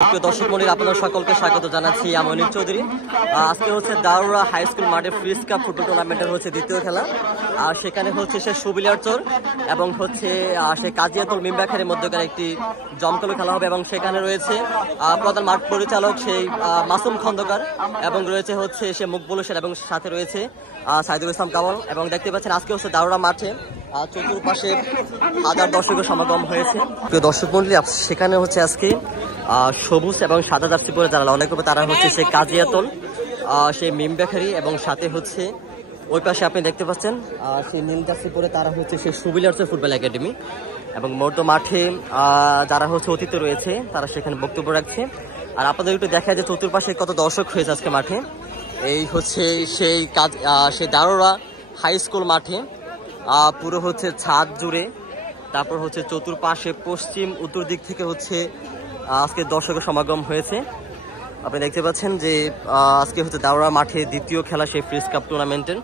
প্রিয় দর্শক মন্ডলী, আপনাদের সকলকে স্বাগত জানাচ্ছি। আমি অনিল চৌধুরী। আজকে হচ্ছে দারুরা হাই স্কুল মাঠে ফ্রিজ কাপ ফুটবল টুর্নামেন্টের হচ্ছে দ্বিতীয় খেলা। আর সেখানে হচ্ছে সে সুবিলিয়ার চর এবং হচ্ছে সে কাজিয়াতুল মিমবাখারের মধ্যকার একটি জমকালো খেলা হবে এবং সেখানে রয়েছে প্রধান মাঠ পরিচালক সেই মাসুম খন্দকার এবং রয়েছে হচ্ছে সে মুকবুল হোসেন এবং সাথে রয়েছে সাইদুল ইসলাম কামাল। এবং দেখতে পাচ্ছেন আজকে হচ্ছে দারুরা মাঠে চতুর্পাশে হাজার দর্শকের সমাগম হয়েছে। প্রিয় দর্শক মন্ডলী, সেখানে হচ্ছে আজকে সবুজ এবং সাদা জার্সি পরে যারা লড়াই করবে তারা হচ্ছে সে কাজিয়াতুল সেই মিমবাখারি এবং সাথে হচ্ছে ওই পাশে আপনি দেখতে পাচ্ছেন সেই নীল জার্সি পরে তারা হচ্ছে সেই সুবিলিয়ার্স ফুটবল একাডেমি। এবং মধ্য মাঠে যারা হচ্ছে অতিথি রয়েছে তারা সেখানে বক্তব্য রাখছে। আর আপনাদের একটু দেখা যায় চতুর্পাশে কত দর্শক হয়েছে আজকে মাঠে। এই হচ্ছে সেই কাজ সেই দারোরা হাই স্কুল মাঠে পুরো হচ্ছে ছাদ জুড়ে, তারপর হচ্ছে চতুর্পাশে পশ্চিম উত্তর দিক থেকে হচ্ছে আজকে দর্শকের সমাগম হয়েছে। আপনি দেখতে পাচ্ছেন যে আজকে হচ্ছে দারোরা মাঠে দ্বিতীয় খেলা সেই ফ্রিজ কাপ টুর্নামেন্টের।